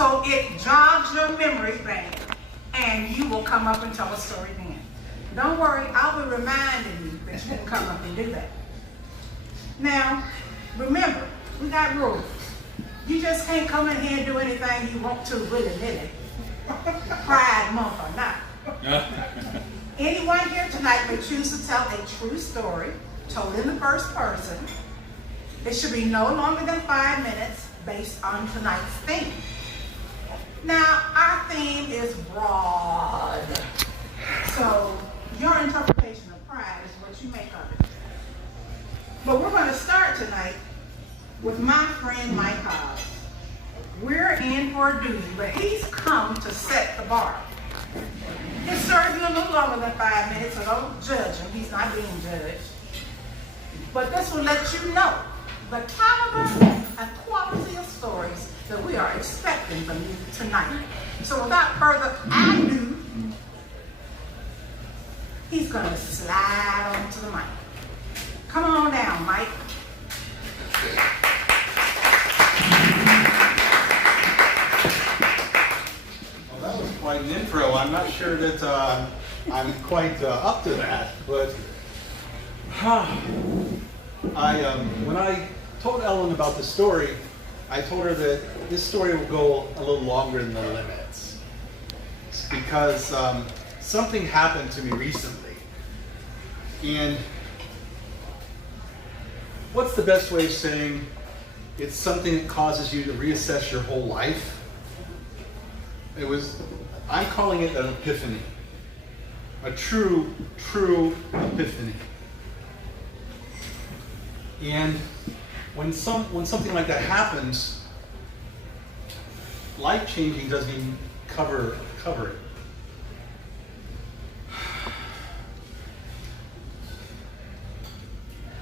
so it jogs your memory bank, and you will come up and tell a story then. Don't worry, I'll be reminding you that you can come up and do that. Now, remember, we got rules. You just can't come in here and do anything you want to willy-nilly. Pride Month or not. Anyone here tonight may choose to tell a true story, told in the first person. It should be no longer than 5 minutes based on tonight's theme. Now, our theme is broad. So, your interpretation of pride is what you make of it. But we're going to start tonight with my friend Mike Hobbs. We're in for a doozy, but he's come to set the bar. His story will be a little longer than 5 minutes, so don't judge him. He's not being judged. But this will let you know the caliber and quality of stories that we are expecting from you tonight. So without further ado, he's going to slide onto the mic. Come on down, Mike. Well, that was quite an intro. I'm not sure that I'm quite up to that, but when I told Ellen about the story, I told her that this story will go a little longer than the limits because something happened to me recently. And what's the best way of saying it's something that causes you to reassess your whole life? I'm calling it an epiphany. A true epiphany. And when something like that happens, life-changing doesn't even cover it.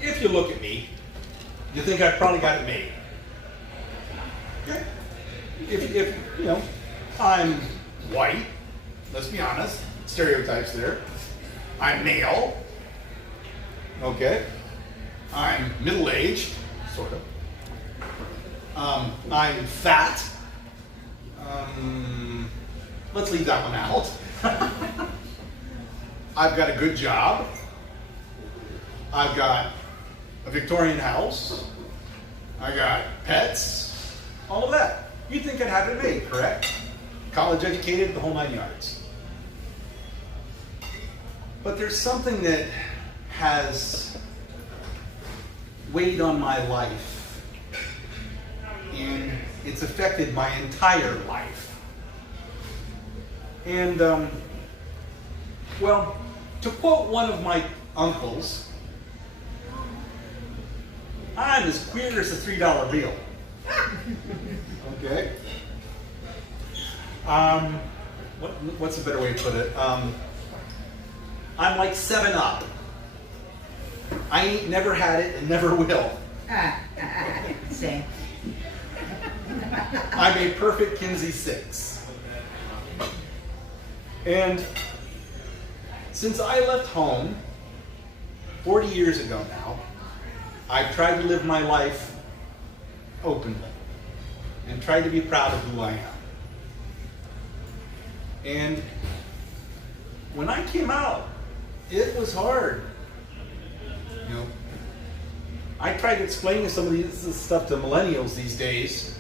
If you look at me, you think I've probably got it made. Okay? If you know, I'm white, let's be honest, stereotypes there. I'm male, okay? I'm middle-aged, sort of. I'm fat. Let's leave that one out. I've got a good job. I've got a Victorian house. I got pets. All of that. You'd think I'd have it made, correct? College educated, the whole 9 yards. But there's something that has weighed on my life, and it's affected my entire life. And, well, to quote one of my uncles, I'm as queer as a $3 bill. Okay. What's a better way to put it? I'm like 7 Up. I ain't never had it and never will. Same. I'm a perfect Kinsey 6. And since I left home 40 years ago now, I've tried to live my life openly and tried to be proud of who I am. And when I came out, it was hard. You know, I tried to explain to some of this stuff to millennials these days,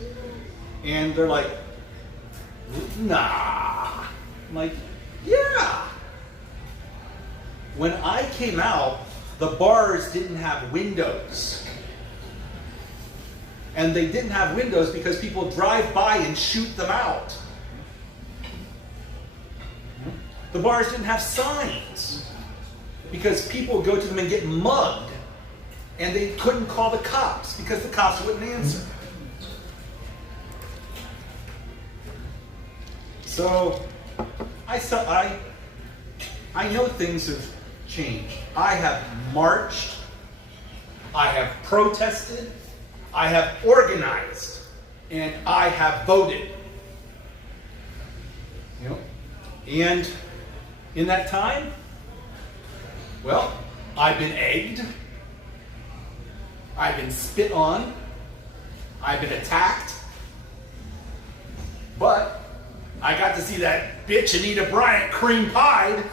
and they're like, nah. I'm like, yeah. When I came out, the bars didn't have windows. And they didn't have windows because people drive by and shoot them out. The bars didn't have signs because people go to them and get mugged, and they couldn't call the cops because the cops wouldn't answer. So I know things have changed. I have marched, I have protested, I have organized, and I have voted. You know? And in that time, well, I've been egged, I've been spit on, I've been attacked, But I got to see that bitch Anita Bryant cream pied.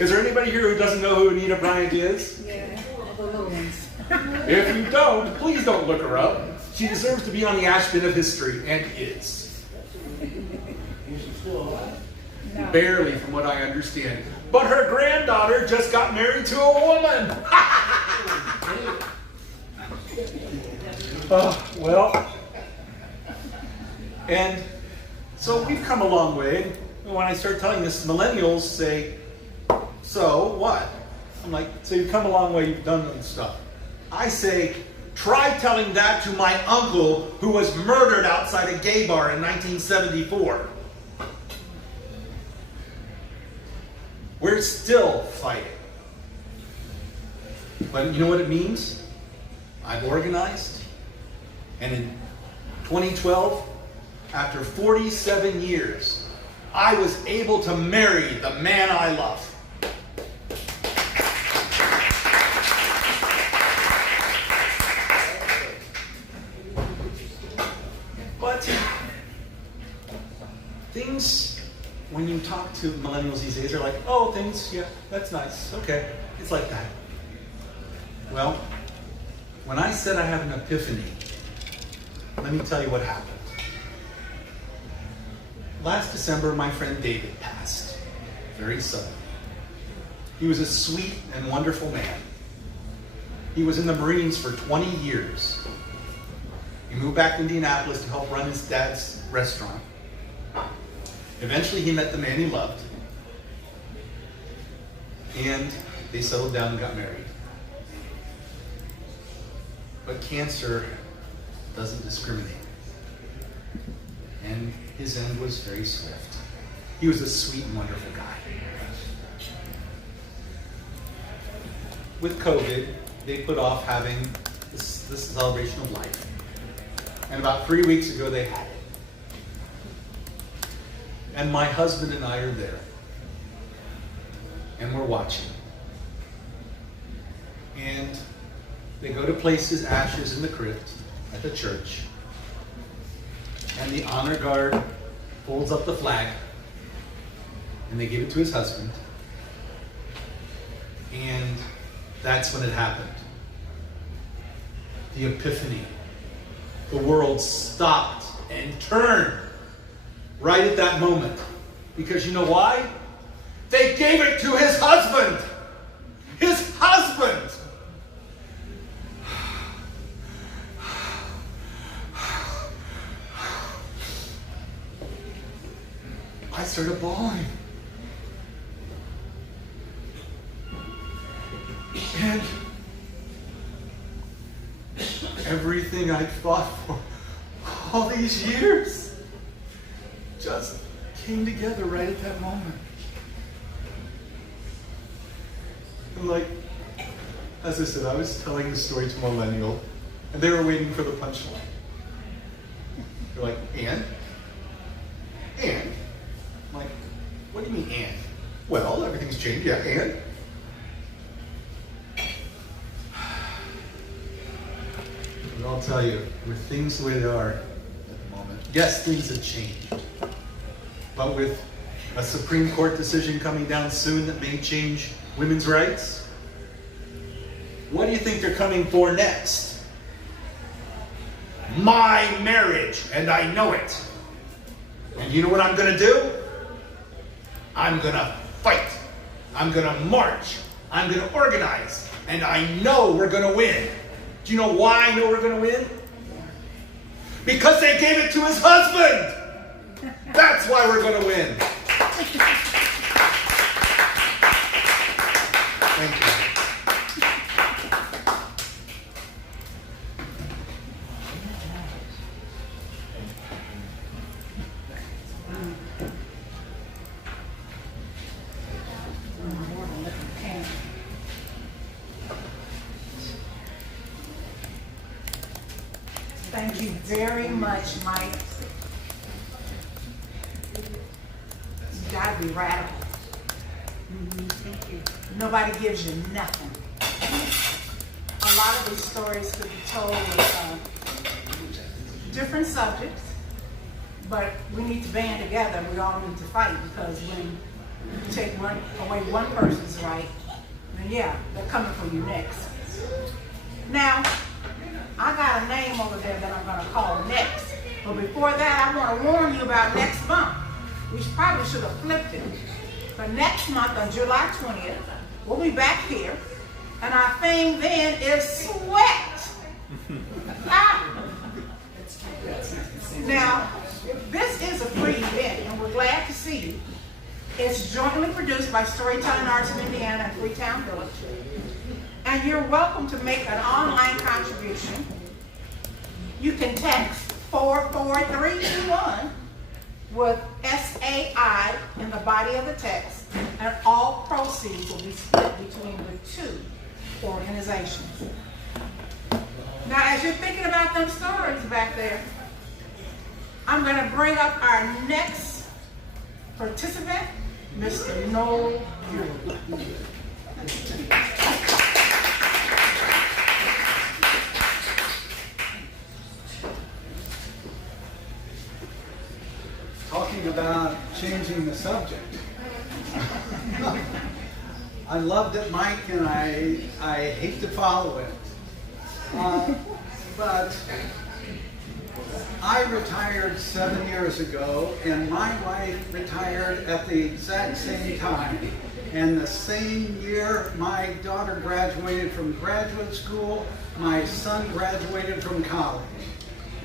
Is there anybody here who doesn't know who Anita Bryant is? Yeah, the little ones. If you don't, please don't look her up. She deserves to be on the ash bin of history, and is. No. Barely, from what I understand. But her granddaughter just got married to a woman. Well, and so we've come a long way. When I start telling this, millennials say, so what? I'm like, so you've come a long way, you've done stuff. I say, try telling that to my uncle who was murdered outside a gay bar in 1974. We're still fighting. But you know what it means? I've organized. And in 2012, after 47 years, I was able to marry the man I love. But things, when you talk to millennials these days, they're like, oh, things, yeah, that's nice. Okay, it's like that. Well, when I said I have an epiphany, let me tell you what happened. Last December, my friend David passed. Very sudden. He was a sweet and wonderful man. He was in the Marines for 20 years. He moved back to Indianapolis to help run his dad's restaurant. Eventually, he met the man he loved. And they settled down and got married. But cancer doesn't discriminate. And his end was very swift. He was a sweet and wonderful guy. With COVID, they put off having this celebration of life. And about 3 weeks ago, they had it. And my husband and I are there. And we're watching. And they go to place his ashes in the crypt at the church. And the honor guard holds up the flag. And they give it to his husband. And that's when it happened. The epiphany. The world stopped and turned right at that moment. Because you know why? They gave it to his husband. His husband. I started bawling. And everything I'd fought for all these years just came together right at that moment. And like, as I said, I was telling the story to Millennial, and they were waiting for the punchline. They're like, and? And? I'm like, what do you mean, and? Well, everything's changed, yeah, and? But I'll tell you, with things the way they are at the moment, yes, things have changed. But with a Supreme Court decision coming down soon that may change women's rights, what do you think they're coming for next? My marriage, and I know it. And you know what I'm going to do? I'm going to fight. I'm going to march. I'm going to organize. And I know we're going to win. Do you know why I know we're going to win? Because they gave it to his husband. That's why we're going to win. Thank you. Thank you very much, Mike. You gotta be radical. Thank you. Nobody gives you nothing. A lot of these stories could be told with different subjects, but we need to band together. We all need to fight, because when you take away one person's right, then yeah, they're coming for you next. Now, I got a name over there that I'm going to call next. But before that, I want to warn you about next month. We probably should have flipped it. But next month, on July 20th, we'll be back here, and our theme then is sweat. Now, this is a free event, and we're glad to see you. It's jointly produced by Storytelling Arts of Indiana and Freetown Village. And you're welcome to make an online contribution. You can text 44321 with SAI in the body of the text, and all proceeds will be split between the two organizations. Now, as you're thinking about them stories back there, I'm going to bring up our next participant, Mr. Noel Buell. Talking about changing the subject. I loved it, Mike, and I hate to follow it. But I retired 7 years ago, and my wife retired at the exact same time. And the same year my daughter graduated from graduate school, my son graduated from college.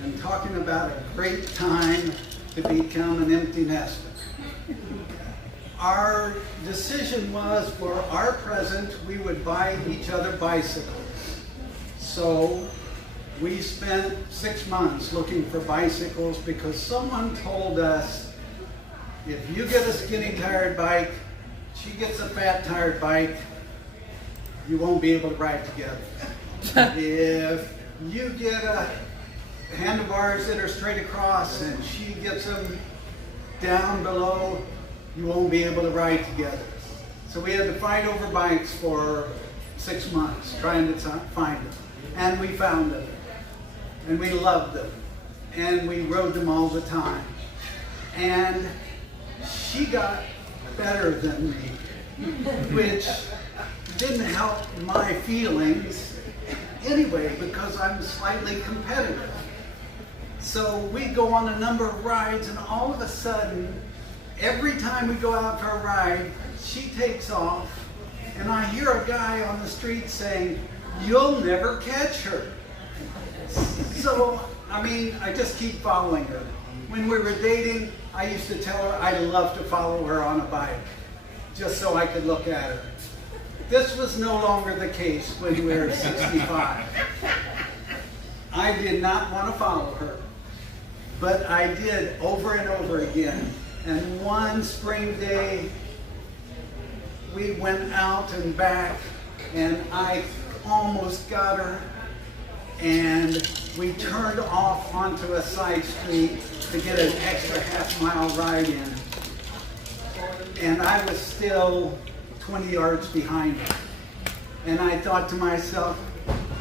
And talking about a great time to become an empty nester. Our decision was, for our present, we would buy each other bicycles. So we spent 6 months looking for bicycles, because someone told us, if you get a skinny tired bike, she gets a fat tired bike, you won't be able to ride together. If you get a handlebars that are straight across and she gets them down below, you won't be able to ride together. So we had to fight over bikes for 6 months trying to find them. And we found them. And we loved them. And we rode them all the time. And she got better than me, which didn't help my feelings anyway, because I'm slightly competitive. So we go on a number of rides, and all of a sudden, every time we go out for a ride, she takes off, and I hear a guy on the street saying, "You'll never catch her." So, I just keep following her. When we were dating, I used to tell her I'd love to follow her on a bike, just so I could look at her. This was no longer the case when we were 65. I did not want to follow her, but I did over and over again. And one spring day, we went out and back, and I almost got her, and we turned off onto a side street to get an extra half-mile ride in. And I was still 20 yards behind her. And I thought to myself,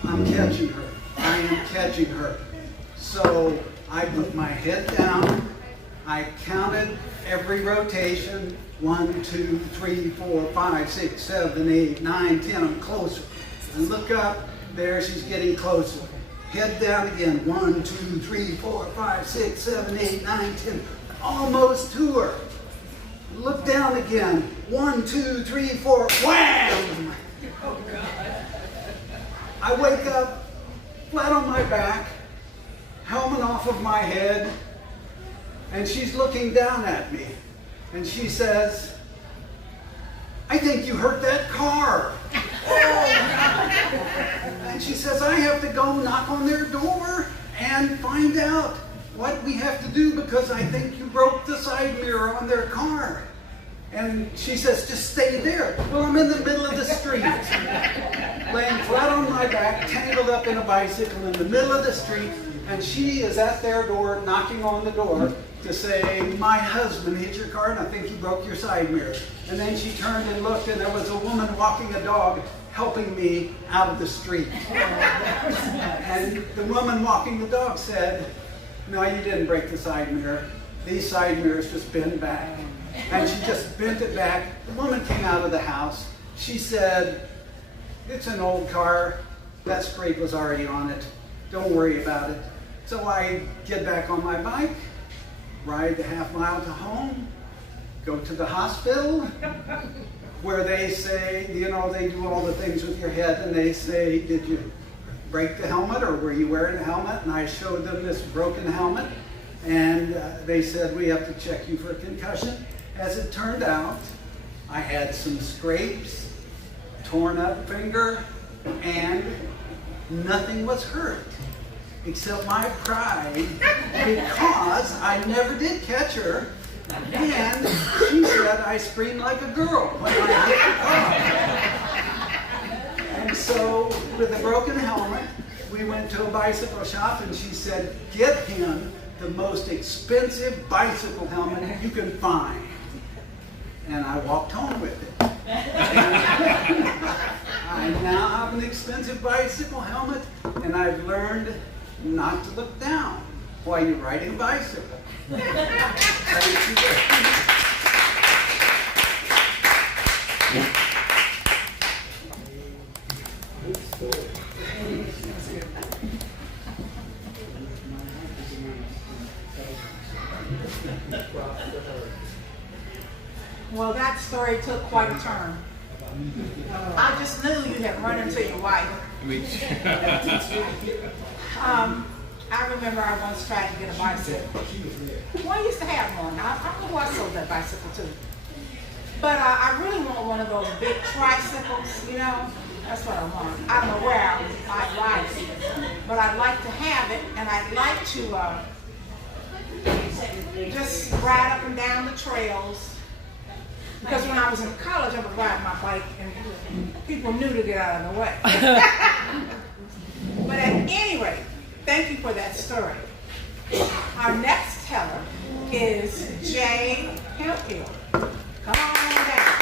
I'm catching her. I am catching her. So I put my head down. I counted every rotation. 1, 2, 3, 4, 5, 6, 7, 8, 9, 10. I'm closer. And look up. There, she's getting closer. Head down again. 1, 2, 3, 4, 5, 6, 7, 8, 9, 10. Almost to her. Look down again. 1, 2, 3, 4. Wham! Oh, God. I wake up flat on my back, helmet off of my head, and she's looking down at me. And she says, "I think you hurt that car." And she says, "I have to go knock on their door and find out what we have to do, because I think you broke the side mirror on their car." And she says, "Just stay there." Well, I'm in the middle of the street, laying flat on my back, tangled up in a bicycle in the middle of the street, and she is at their door, knocking on the door to say, "My husband hit your car, and I think he broke your side mirror." And then she turned and looked, and there was a woman walking a dog, helping me out of the street. And the woman walking the dog said, no, you didn't break the side mirror. These side mirrors just bend back. And she just bent it back. The woman came out of the house. She said, it's an old car. That scrape was already on it. Don't worry about it. So I get back on my bike, ride the half mile to home, go to the hospital, where they say, you know, they do all the things with your head, and they say, did you break the helmet, or were you wearing a helmet? And I showed them this broken helmet, and they said, we have to check you for a concussion. As it turned out, I had some scrapes, torn up finger, and nothing was hurt except my pride, because I never did catch her, and she said I screamed like a girl when I hit the car. And so with a broken helmet, we went to a bicycle shop, and she said, get him the most expensive bicycle helmet you can find. And I walked home with it. I now have an expensive bicycle helmet, and I've learned not to look down while you're riding a bicycle. Thank you very Well, that story took quite a turn. I just knew you had run into your wife. I remember I once tried to get a bicycle. Well, I used to have one. I don't know who I sold that bicycle to. But I really want one of those big tricycles, you know. That's what I want. I don't know where I'd ride it, but I'd like to have it, and I'd like to just ride up and down the trails. Because when I was in college, I would ride my bike, and people knew to get out of the way. But at any rate, thank you for that story. Our next teller is Jay Hemphill. Come on down.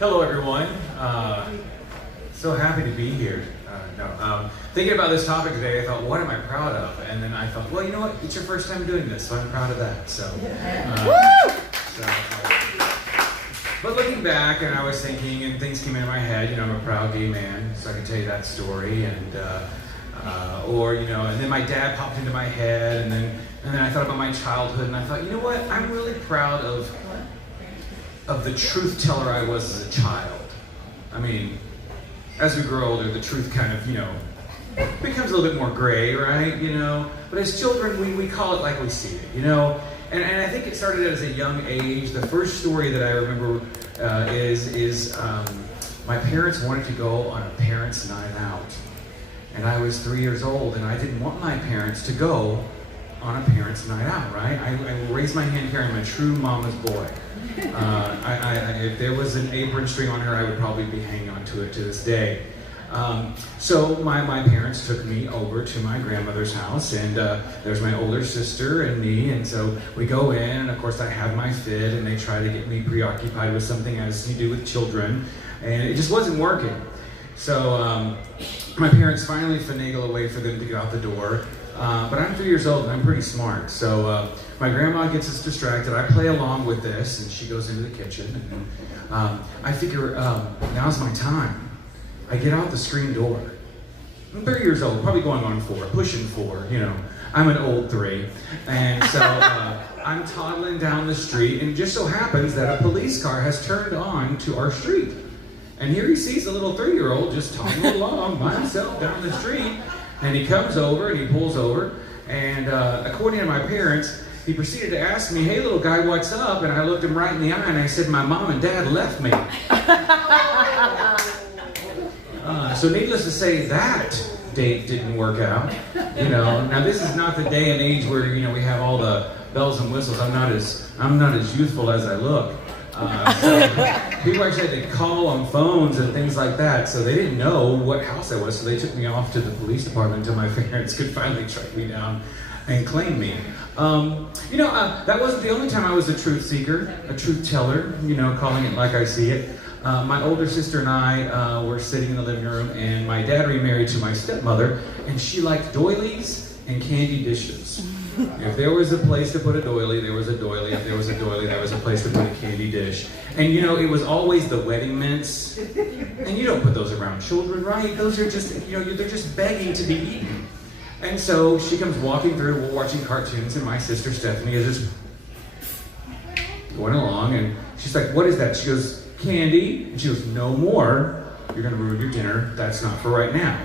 Hello, everyone. So happy to be here. Thinking about this topic today, I thought, what am I proud of? And then I thought, well, you know what? It's your first time doing this, so I'm proud of that. But looking back, and I was thinking, and things came into my head. You know, I'm a proud gay man, so I can tell you that story. And and then my dad popped into my head, and then I thought about my childhood, and I thought, you know what? I'm really proud of the truth teller I was as a child. I mean, as we grow older, the truth kind of, becomes a little bit more gray, right? But as children, we call it like we see it, And I think it started at a young age. The first story that I remember is my parents wanted to go on a parents' night out. And I was 3 years old, and I didn't want my parents to go on a parents' night out, right? I raised my hand here, I'm a true mama's boy. If there was an apron string on her, I would probably be hanging on to it to this day. So my parents took me over to my grandmother's house, and there's my older sister and me, and so we go in, and of course I have my fit, and they try to get me preoccupied with something, as you do with children, and it just wasn't working. So my parents finally finagle a way for them to get out the door. But I'm 3 years old and I'm pretty smart. So my grandma gets us distracted. I play along with this, and she goes into the kitchen. And I figure, now's my time. I get out the screen door. I'm 3 years old, probably going on 4, pushing 4, I'm an old 3. And so I'm toddling down the street, and it just so happens that a police car has turned on to our street. And here he sees a little 3-year-old just toddling along by himself down the street. And he comes over and he pulls over, and according to my parents, he proceeded to ask me, "Hey, little guy, what's up?" And I looked him right in the eye and I said, "My mom and dad left me." So needless to say, that date didn't work out. Now this is not the day and age where we have all the bells and whistles. I'm not as youthful as I look. So people actually had to call on phones and things like that, so they didn't know what house I was, so they took me off to the police department until my parents could finally track me down and claim me. That wasn't the only time I was a truth seeker, a truth teller, calling it like I see it. my older sister and I were sitting in the living room, and my dad remarried to my stepmother, and she liked doilies and candy dishes. If there was a place to put a doily, there was a doily. If there was a doily, there was a place to put a candy dish. And you know, it was always the wedding mints. And you don't put those around children, right? Those are just, you know, they're just begging to be eaten. And so she comes walking through, we're watching cartoons, and my sister Stephanie is just going along, and she's like, what is that? She goes, candy. And she goes, no more. You're gonna ruin your dinner. That's not for right now.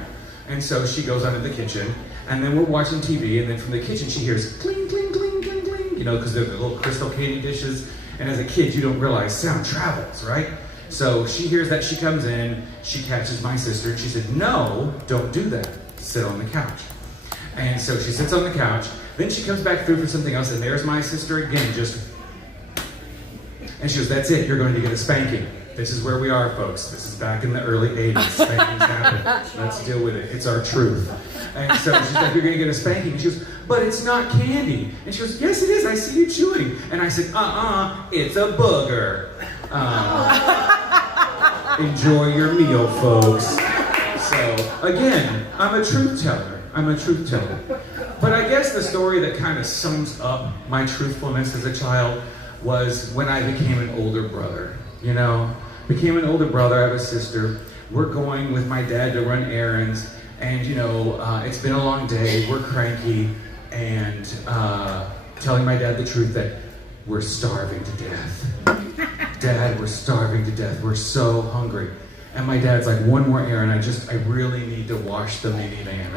And so she goes out into the kitchen, and then we're watching TV, and then from the kitchen she hears cling, cling, cling, cling, cling, you know, because they're the little crystal candy dishes, and as a kid you don't realize sound travels, right? So she hears that, she comes in, she catches my sister, and she said, no, don't do that, sit on the couch. And so she sits on the couch, then she comes back through for something else, and there's my sister again, and she goes, that's it, you're going to get a spanking. This is where we are, folks. This is back in the early 80s. Spankings happen. Let's deal with it. It's our truth. And so she's like, you're going to get a spanking. And she goes, but it's not candy. And she goes, yes, it is. I see you chewing. And I said, it's a booger. Enjoy your meal, folks. So, again, I'm a truth teller. But I guess the story that kind of sums up my truthfulness as a child was when I became an older brother. You know, became an older brother. I have a sister. We're going with my dad to run errands, and you know, it's been a long day. We're cranky, and telling my dad the truth that we're starving to death. Dad, we're starving to death. We're so hungry. And my dad's like, one more errand. I really need to wash the minivan.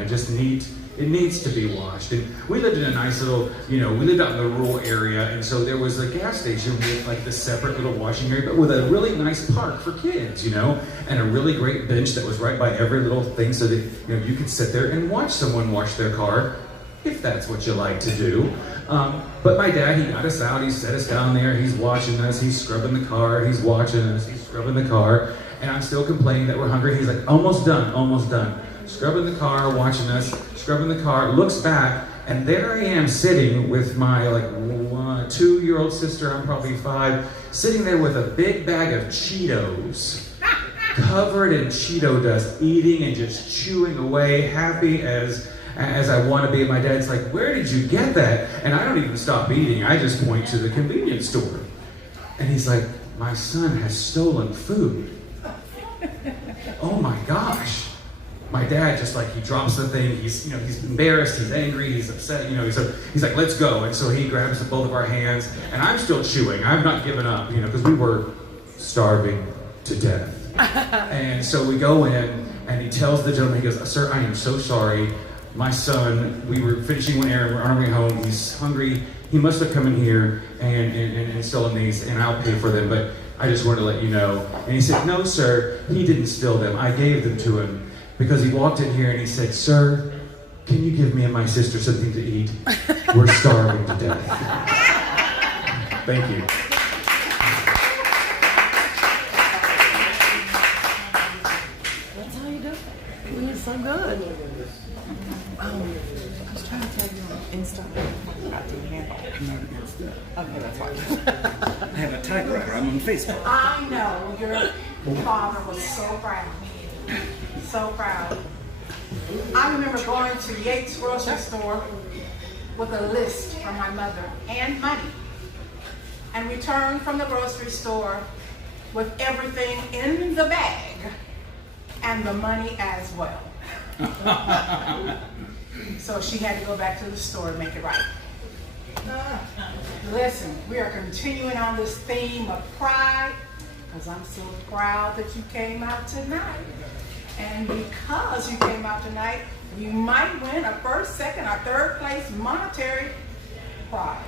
It needs to be washed. And we lived in a nice little, you know, we lived out in the rural area, and so there was a gas station with like this separate little washing area, but with a really nice park for kids, you know, and a really great bench that was right by every little thing so that, you know, you could sit there and watch someone wash their car, if that's what you like to do. But my dad, he got us out, he set us down there, he's watching us, he's scrubbing the car, he's watching us, he's scrubbing the car, and I'm still complaining that we're hungry. He's like, almost done. Scrubbing the car, watching us, scrubbing the car, looks back, and there I am sitting with my like 2-year-old sister, I'm probably 5, sitting there with a big bag of Cheetos, covered in Cheeto dust, eating and just chewing away, happy as I want to be. And my dad's like, where did you get that? And I don't even stop eating, I just point to the convenience store. And he's like, my son has stolen food. Oh my gosh. My dad just like, he drops the thing, he's embarrassed, he's angry, he's upset, you know, he's like, let's go. And so he grabs both of our hands, and I'm still chewing, I've not given up, you know, because we were starving to death. And so we go in, and he tells the gentleman, he goes, sir, I am so sorry. My son, we were finishing one errand, we're on our way home, he's hungry, he must have come in here and stolen these, and I'll pay for them, but I just wanted to let you know. And he said, no, sir, he didn't steal them, I gave them to him. Because he walked in here and he said, sir, can you give me and my sister something to eat? We're starving to death. Thank you. That's how you do it. You're so good. I was trying to tell you on installment. Okay, that's fine. I have a typewriter. I'm on Facebook. I know your father was so proud. So proud. I remember going to Yates grocery store with a list from my mother and money, and returned from the grocery store with everything in the bag and the money as well. So she had to go back to the store and make it right. Listen, we are continuing on this theme of pride, because I'm so proud that you came out tonight. And because you came out tonight, you might win a first, second, or third place monetary prize.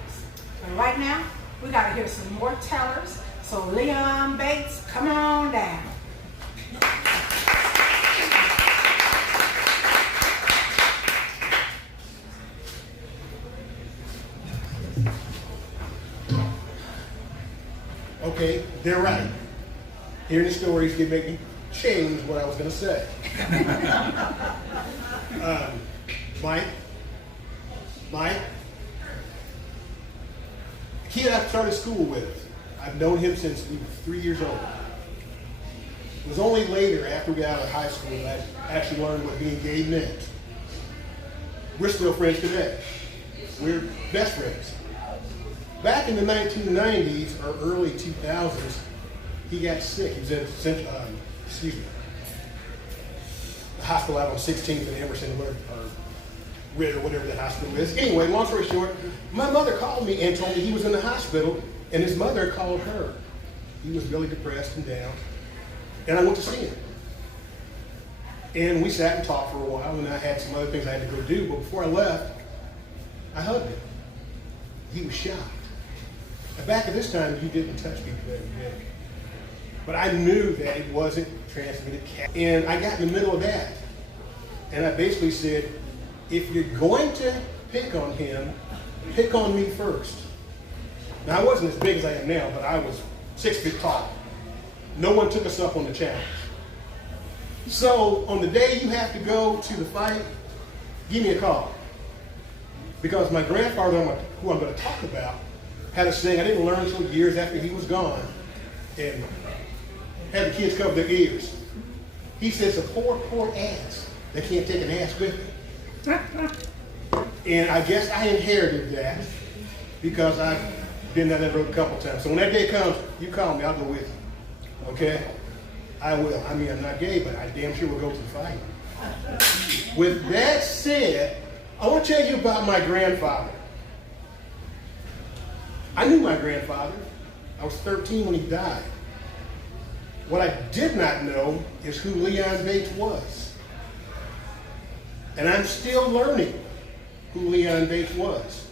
But right now, we got to hear some more tellers. So Leon Bates, come on down. Okay, they're right. Hearing the stories can make me change what I was going to say. Mike, kid I started school with. I've known him since he was 3 years old. It was only later, after we got out of high school, that I actually learned what being gay meant. We're still friends today. We're best friends. Back in the 1990s or early 2000s, he got sick. He was in the hospital out on 16th and Emerson, or Ritter, whatever the hospital is. Anyway, long story short, my mother called me and told me he was in the hospital, and his mother called her. He was really depressed and down, and I went to see him. And we sat and talked for a while, and I had some other things I had to go do, but before I left, I hugged him. He was shocked. And back at this time, you didn't touch people every day. But I knew that it wasn't transmitted. And I got in the middle of that. And I basically said, if you're going to pick on him, pick on me first. Now, I wasn't as big as I am now, but I was 6 feet tall. No one took us up on the challenge. So on the day you have to go to the fight, give me a call. Because my grandfather, who I'm going to talk about, had a saying I didn't learn until years after he was gone, and had the kids cover their ears. He says, a poor ass that can't take an ass with me. And I guess I inherited that because I've been down that road a couple times. So when that day comes, you call me, I'll go with you. Okay? I will. I mean, I'm not gay, but I damn sure will go to the fight. With that said, I want to tell you about my grandfather. I knew my grandfather. I was 13 when he died. What I did not know is who Leon Bates was. And I'm still learning who Leon Bates was.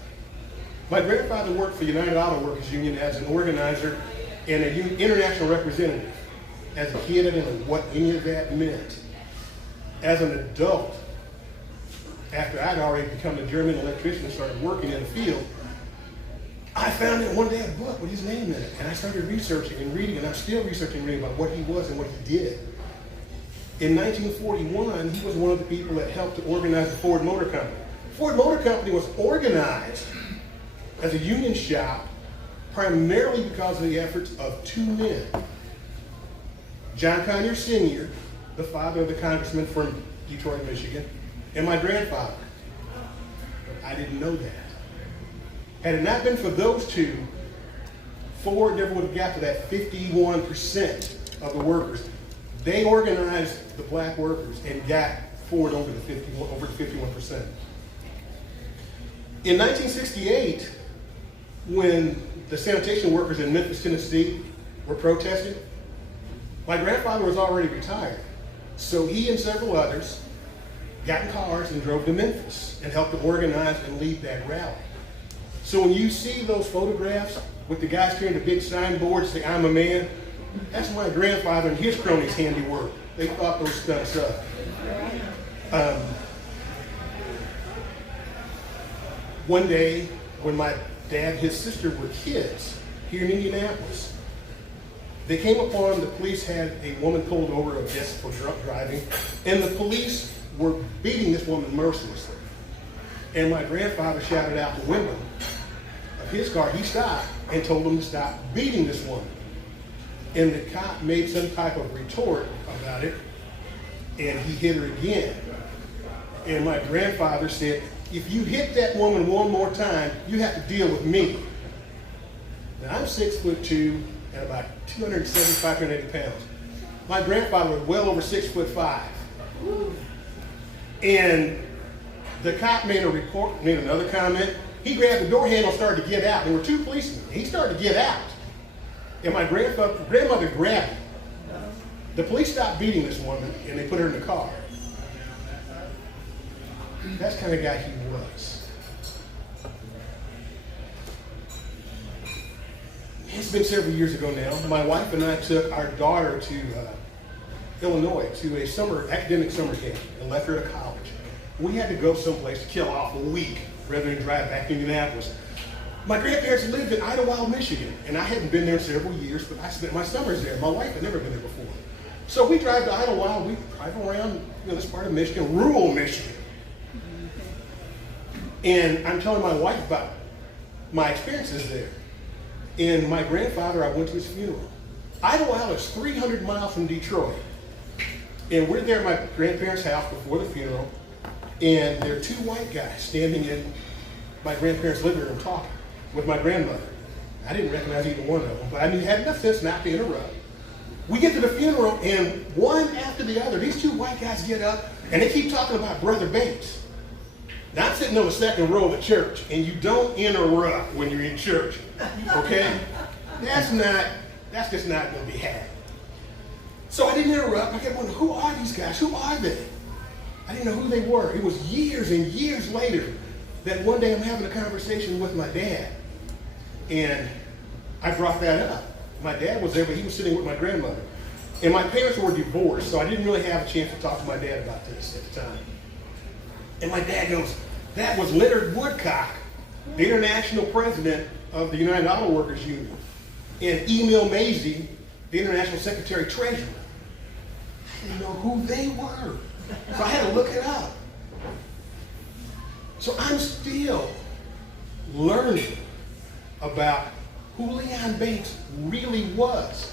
My grandfather worked for United Auto Workers Union as an organizer and an international representative. As a kid, I didn't know what any of that meant. As an adult, after I'd already become a German electrician and started working in the field, I found that one day a book with his name in it. And I started researching and reading, and I'm still researching and reading about what he was and what he did. In 1941, he was one of the people that helped to organize the Ford Motor Company. Ford Motor Company was organized as a union shop primarily because of the efforts of two men. John Conyers Sr., the father of the congressman from Detroit, Michigan, and my grandfather. I didn't know that. Had it not been for those two, Ford never would have got to that 51% of the workers. They organized the black workers and got Ford over the 51%. In 1968, when the sanitation workers in Memphis, Tennessee were protesting, my grandfather was already retired. So he and several others got in cars and drove to Memphis and helped to organize and lead that rally. So when you see those photographs with the guys carrying the big signboards saying, "I'm a man," that's my grandfather and his cronies' handiwork. They thought those stunts up. One day, when my dad and his sister were kids here in Indianapolis, they came upon, the police had a woman pulled over, I guess, for drunk driving, and the police were beating this woman mercilessly. And my grandfather shouted out the window of his car. He stopped and told them to stop beating this woman. And the cop made some type of retort about it, and he hit her again. And my grandfather said, "If you hit that woman one more time, you have to deal with me." Now, I'm 6'2" and about 275, 280 pounds. My grandfather was well over 6'5". And the cop made another comment. He grabbed the door handle and started to get out. There were two policemen. He started to get out. And my grandmother grabbed him. The police stopped beating this woman and they put her in the car. That's the kind of guy he was. It's been several years ago now. My wife and I took our daughter to Illinois to a academic summer camp and left her to college. We had to go someplace to kill off a week rather than drive back to Indianapolis. My grandparents lived in Idlewild, Michigan, and I hadn't been there in several years, but I spent my summers there. My wife had never been there before. So we drive to Idlewild, we drive around this part of Michigan, rural Michigan. And I'm telling my wife about my experiences there. And my grandfather, I went to his funeral. Idlewild is 300 miles from Detroit. And we're there at my grandparents' house before the funeral, and there are two white guys standing in my grandparents' living room talking with my grandmother. I didn't recognize either one of them, but I had enough sense not to interrupt. We get to the funeral, and one after the other, these two white guys get up, and they keep talking about Brother Bates. Now, I'm sitting on the second row of the church, and you don't interrupt when you're in church, okay? That's just not going to be happening. So I didn't interrupt. I kept wondering, who are these guys? Who are they? I didn't know who they were. It was years and years later that one day I'm having a conversation with my dad, and I brought that up. My dad was there, but he was sitting with my grandmother. And my parents were divorced, so I didn't really have a chance to talk to my dad about this at the time. And my dad goes, that was Leonard Woodcock, the international president of the United Auto Workers Union, and Emil Mazie, the international secretary treasurer. I didn't know who they were, so I had to look it up. So I'm still learning about who Leon Bates really was.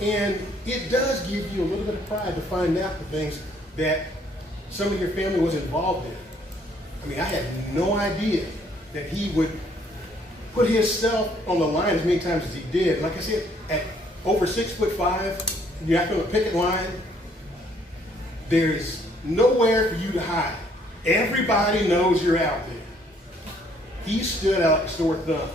And it does give you a little bit of pride to find out the things that some of your family was involved in. I mean, I had no idea that he would put himself on the line as many times as he did. Like I said, at over 6'5", you're out on a picket line, there's nowhere for you to hide. Everybody knows you're out there. He stood out like a sore thumb.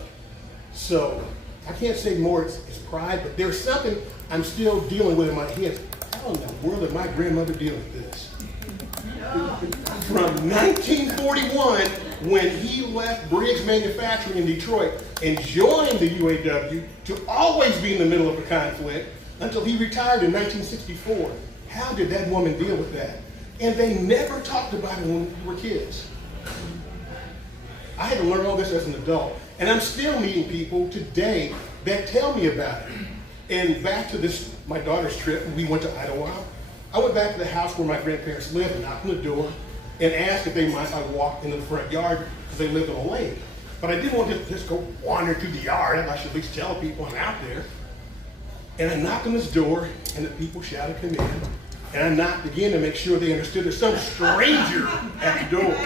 So I can't say more it's pride, but there's something I'm still dealing with in my head. How in the world did my grandmother deal with this? From 1941, when he left Briggs Manufacturing in Detroit and joined the UAW, to always be in the middle of a conflict until he retired in 1964. How did that woman deal with that? And they never talked about it when we were kids. I had to learn all this as an adult. And I'm still meeting people today that tell me about it. And back to this, my daughter's trip, we went to Idlewild. I went back to the house where my grandparents lived and knocked on the door and asked if they might walk into the front yard because they lived on a lake. But I didn't want to just go wander through the yard. I should at least tell people I'm out there. And I knocked on this door, and the people shouted, "Come in." And I knocked again to make sure they understood there's some stranger at the door.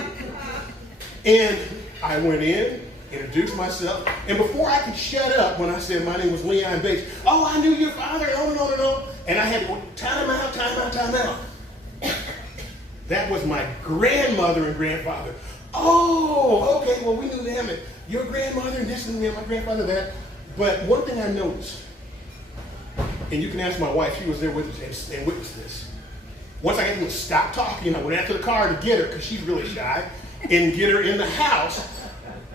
And I went in, introduced myself, and before I could shut up when I said my name was Leon Bates, "Oh, I knew your father," on. And I had to go, time out. That was my grandmother and grandfather. "Oh, okay, well, we knew them, and your grandmother, and this, and my grandfather, that." But one thing I noticed, and you can ask my wife, she was there with us and witnessed this. Once I got them to stop talking, I went out to the car to get her, because she's really shy, and get her in the house,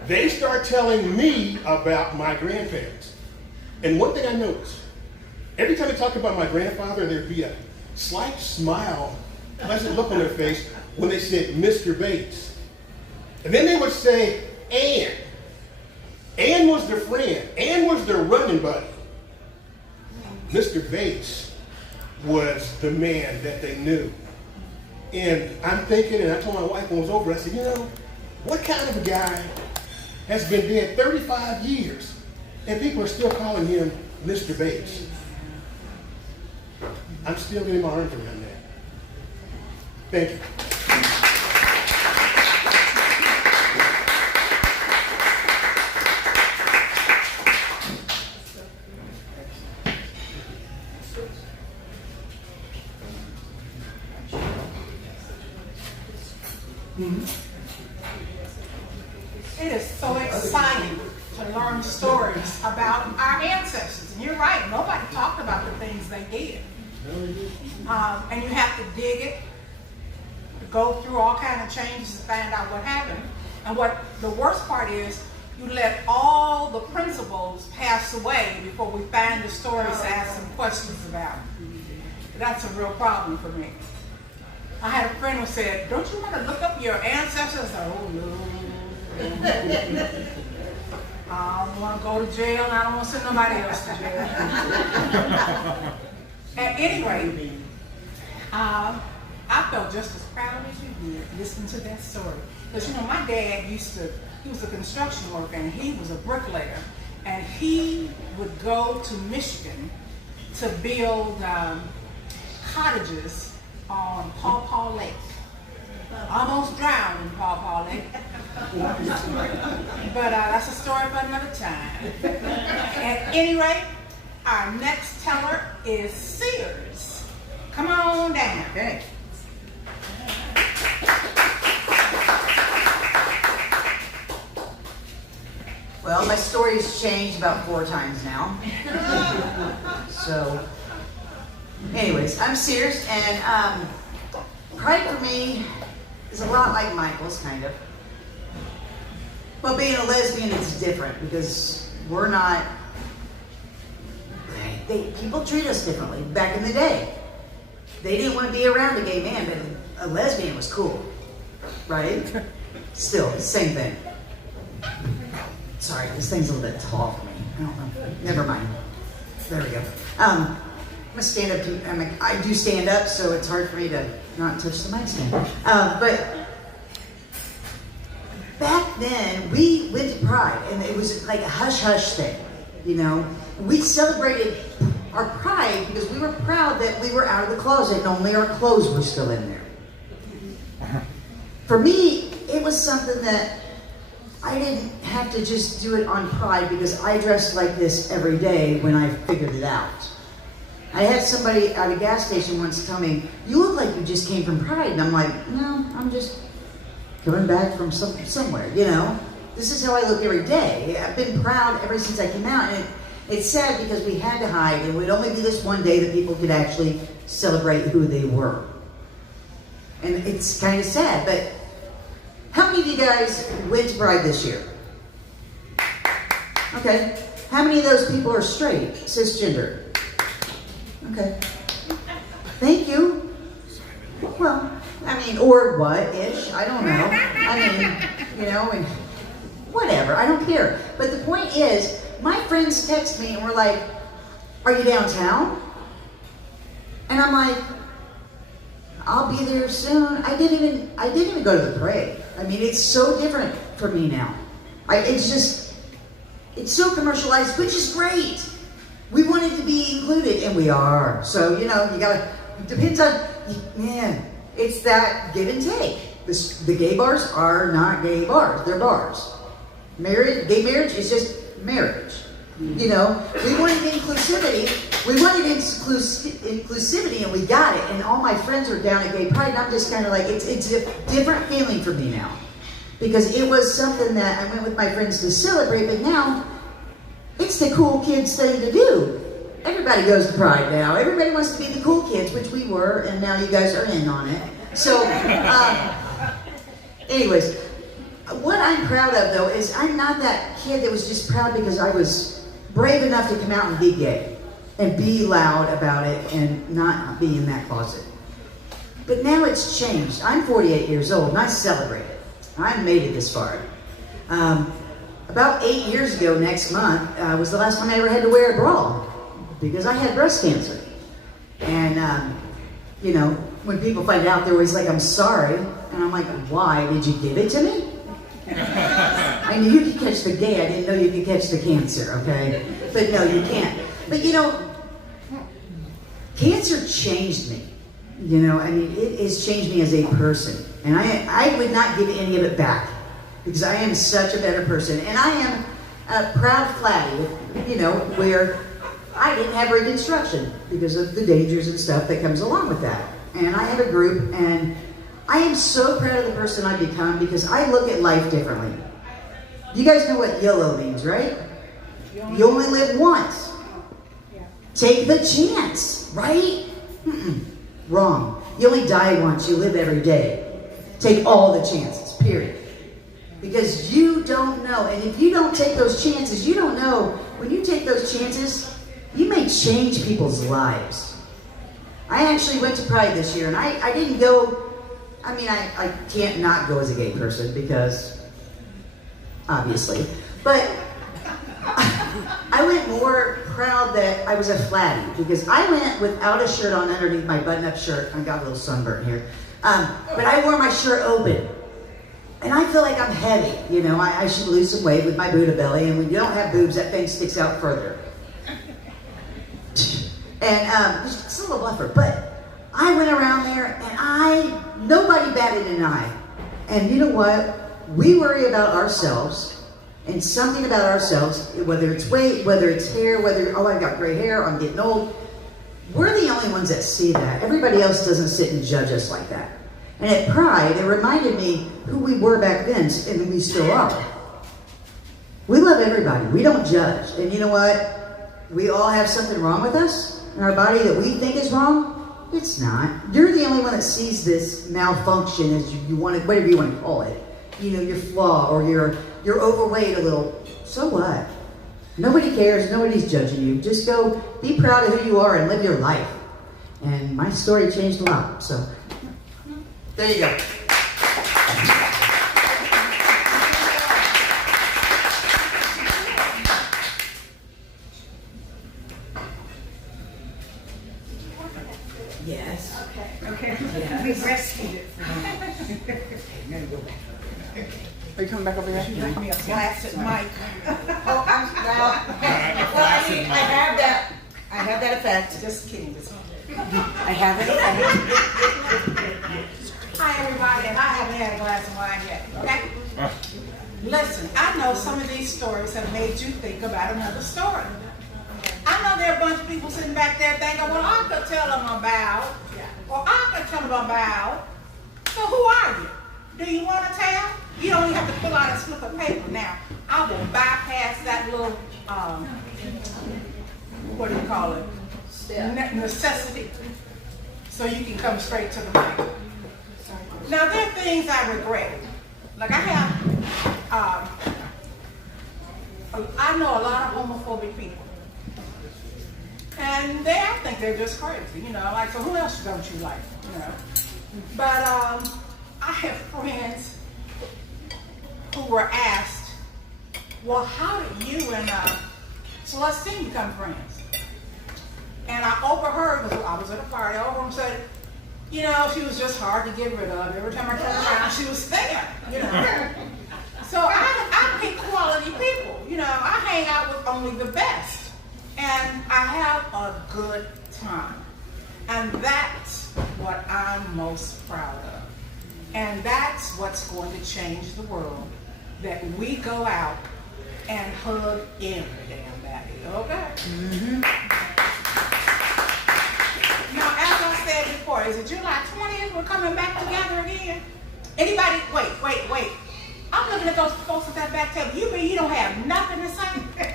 they start telling me about my grandparents. And one thing I noticed, every time they talked about my grandfather, there'd be a slight smile, pleasant look on their face when they said Mr. Bates. And then they would say, Ann. Ann was their friend. Ann was their running buddy. Mr. Bates was the man that they knew. And I'm thinking, and I told my wife when it was over, I said, what kind of a guy has been dead 35 years and people are still calling him Mr. Bates? I'm still getting my arms around that. Thank you. It is so exciting to learn stories about our ancestors. And you're right, nobody talked about the things they did. And you have to dig it, go through all kinds of changes to find out what happened. And what the worst part is, you let all the principles pass away before we find the stories to ask some questions about. That's a real problem for me. I had a friend who said, "Don't you want to look up your ancestors?" I said, "Oh, no. I don't want to go to jail, and I don't want to send nobody else to jail." At any rate, I felt just as proud as you did listening to that story. Because, my dad he was a construction worker, and he was a bricklayer. and he would go to Michigan to build cottages on Paw Paw Lake. Almost drowned in Paw Paw Lake. But that's a story for another time. At any rate, our next teller is Sears. Come on down. Okay. Well, my story's changed about 4 times now. So, anyways, I'm Sears, and pride for me is a lot like Michael's, kind of. But being a lesbian is different because we're not. People treat us differently. Back in the day, they didn't want to be around a gay man, but a lesbian was cool, right? Still, same thing. Sorry, this thing's a little bit tall for me. I don't know. Never mind. There we go. I'm a stand-up. I do stand up, so it's hard for me to not touch the mic stand. But back then, we went to Pride, and it was like a hush-hush thing, you know? We celebrated our Pride because we were proud that we were out of the closet and only our clothes were still in there. For me, it was something that I didn't have to just do it on Pride because I dressed like this every day when I figured it out. I had somebody at a gas station once tell me, "You look like you just came from Pride." And I'm like, "No, I'm just coming back from somewhere, you know? This is how I look every day. I've been proud ever since I came out." And it's sad because we had to hide, and it would only be this one day that people could actually celebrate who they were. And it's kind of sad, but how many of you guys went to Pride this year? Okay. How many of those people are straight, cisgender? Okay. Thank you. Well, I mean, or what-ish, I don't know. I mean, you know, and whatever, I don't care. But the point is, my friends text me and were like, "Are you downtown?" And I'm like, "I'll be there soon." I didn't even go to the parade. I mean, it's so different for me now. It's so commercialized, which is great. We wanted to be included, and we are. So, you know, it depends on, man, it's that give and take. The gay bars are not gay bars, they're bars. Gay marriage is just marriage. You know, we wanted inclusivity. We wanted inclusivity, and we got it. And all my friends are down at Gay Pride, and I'm just kind of like, it's a different feeling for me now. Because it was something that I went with my friends to celebrate, but now it's the cool kids thing to do. Everybody goes to Pride now. Everybody wants to be the cool kids, which we were, and now you guys are in on it. So, anyways, what I'm proud of, though, is I'm not that kid that was just proud because I was brave enough to come out and be gay and be loud about it and not be in that closet. But now it's changed. I'm 48 years old and I celebrate it. I made it this far. About 8 years ago next month was the last time I ever had to wear a bra because I had breast cancer. And, you know, when people find out, they're always like, "I'm sorry." And I'm like, "Why? Did you give it to me?" I knew you could catch the gay. I didn't know you could catch the cancer, okay? But no, you can't. But, you know, cancer changed me. You know, I mean, it has changed me as a person. And I would not give any of it back because I am such a better person. And I am a proud flatty, you know, where I didn't have Reconstruction because of the dangers and stuff that comes along with that. And I have a group, and I am so proud of the person I've become because I look at life differently. You guys know what YOLO means, right? You only live once. Take the chance, right? Wrong. You only die once. You live every day. Take all the chances, period. Because you don't know. And if you don't take those chances, you don't know. When you take those chances, you may change people's lives. I actually went to Pride this year, and I didn't go. I mean, I can't not go as a gay person because, obviously. But I went more proud that I was a flatty because I went without a shirt on underneath my button-up shirt. I got a little sunburn here. But I wore my shirt open. And I feel like I'm heavy, you know, I should lose some weight with my Buddha belly, and when you don't have boobs, that thing sticks out further. And it's a little bluffer, but I went around there and nobody batted an eye. And you know what? We worry about ourselves and something about ourselves, whether it's weight, whether it's hair, whether, oh, I've got gray hair, I'm getting old. We're the only ones that see that. Everybody else doesn't sit and judge us like that. And at Pride, it reminded me who we were back then, and we still are. We love everybody. We don't judge. And you know what? We all have something wrong with us in our body that we think is wrong. It's not. You're the only one that sees this malfunction, as you want it, whatever you want to call it. You know, your flaw, or you're overweight a little. So what? Nobody cares. Nobody's judging you. Just go be proud of who you are and live your life. And my story changed a lot. So there you go. Yes. Okay. We rescued it. Are you coming back over here? Give me a blasted mic. Oh, I have that effect. Just kidding. I have an effect. Hi, everybody, and I haven't had a glass of wine yet, okay? Listen, I know some of these stories have made you think about another story. I know there are a bunch of people sitting back there thinking, well, I could tell them about, or I could tell them about. So who are you? Do you want to tell? You don't even have to fill out a slip of paper. Now, I will bypass that little, what do you call it? Necessity. So you can come straight to the mic. Now, there are things I regret. Like I know a lot of homophobic people. And I think they're just crazy, you know, like, so who else don't you like, you know? But I have friends who were asked, well, how did you and Celestine become friends? And I overheard, because I was at a party, I overheard them say, you know, she was just hard to get rid of. Every time I turned around, she was there, you know. So I pick quality people, you know. I hang out with only the best. And I have a good time. And that's what I'm most proud of. And that's what's going to change the world. That we go out and hug every damn baby, okay? Mm-hmm. Now, as I said before, is it July 20th? We're coming back together again? Anybody? Wait. I'm looking at those folks at that back table. You mean you don't have nothing to say?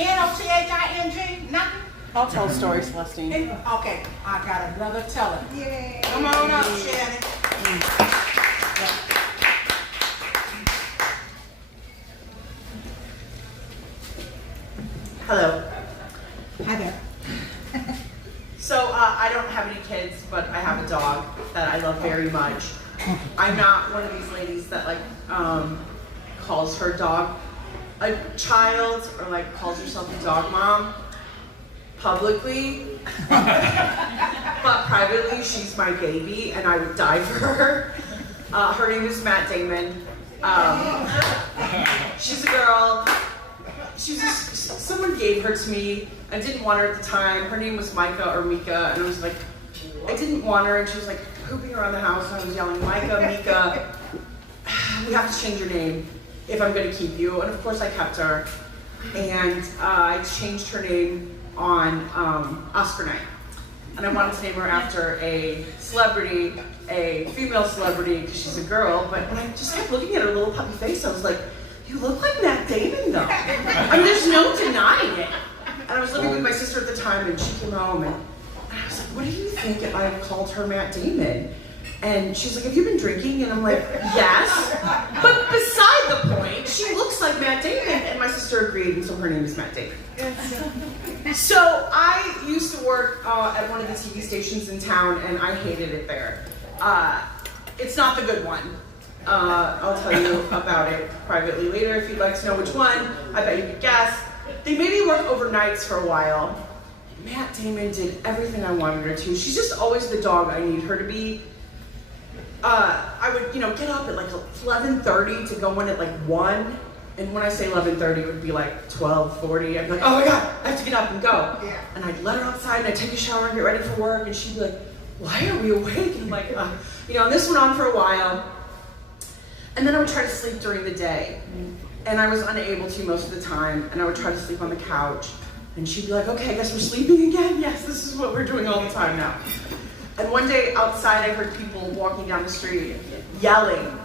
N-O-T-H-I-N-G? Nothing? I'll tell a story, Celestine. Okay, I got another teller. Yay. Come on up, Shannon. Hello. Hi there. So I don't have any kids, but I have a dog that I love very much. I'm not one of these ladies that calls her dog a child, or like calls herself a dog mom publicly, but privately she's my baby and I would die for her. Her name is Matt Damon. She's a girl. Someone gave her to me. I didn't want her at the time. Her name was Micah or Mika, and I was like, I didn't want her, and she was like pooping around the house, and I was yelling, Micah, Mika, we have to change your name if I'm going to keep you. And of course I kept her, and I changed her name on Oscar night. And I wanted to name her after a celebrity, a female celebrity, because she's a girl, but when I just kept looking at her little puppy face, I was like, you look like Matt Damon, though. I mean, there's no denying it. And I was living with my sister at the time, and she came home, and I was like, what do you think if I called her Matt Damon? And she's like, have you been drinking? And I'm like, yes. But beside the point, she looks like Matt Damon. And my sister agreed, and so her name is Matt Damon. So I used to work at one of the TV stations in town, and I hated it there. It's not the good one. I'll tell you about it privately later if you'd like to know which one. I bet you could guess. They made me work overnights for a while. Matt Damon did everything I wanted her to. She's just always the dog I need her to be. I would, get up at like 11:30 to go in at like 1. And when I say 11:30, it would be like 12:40. I'd be like, oh my God, I have to get up and go. Yeah. And I'd let her outside and I'd take a shower and get ready for work. And she'd be like, why are we awake? And I'm like, and this went on for a while. And then I would try to sleep during the day. And I was unable to most of the time. And I would try to sleep on the couch. And she'd be like, okay, I guess we're sleeping again? Yes, this is what we're doing all the time now. And one day outside, I heard people walking down the street yelling.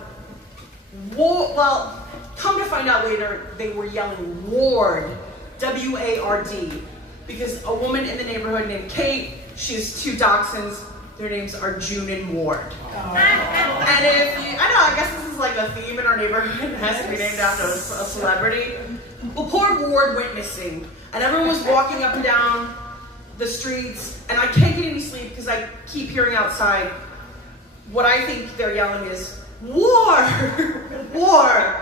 Well, come to find out later, they were yelling Ward, W-A-R-D, because a woman in the neighborhood named Kate, she has 2 dachshunds. Their names are June and Ward. Oh. And I guess this is like a theme in our neighborhood. It has to be named after a celebrity. Well, poor Ward went missing, and everyone was walking up and down the streets, and I can't get any sleep because I keep hearing outside what I think they're yelling is, war! War!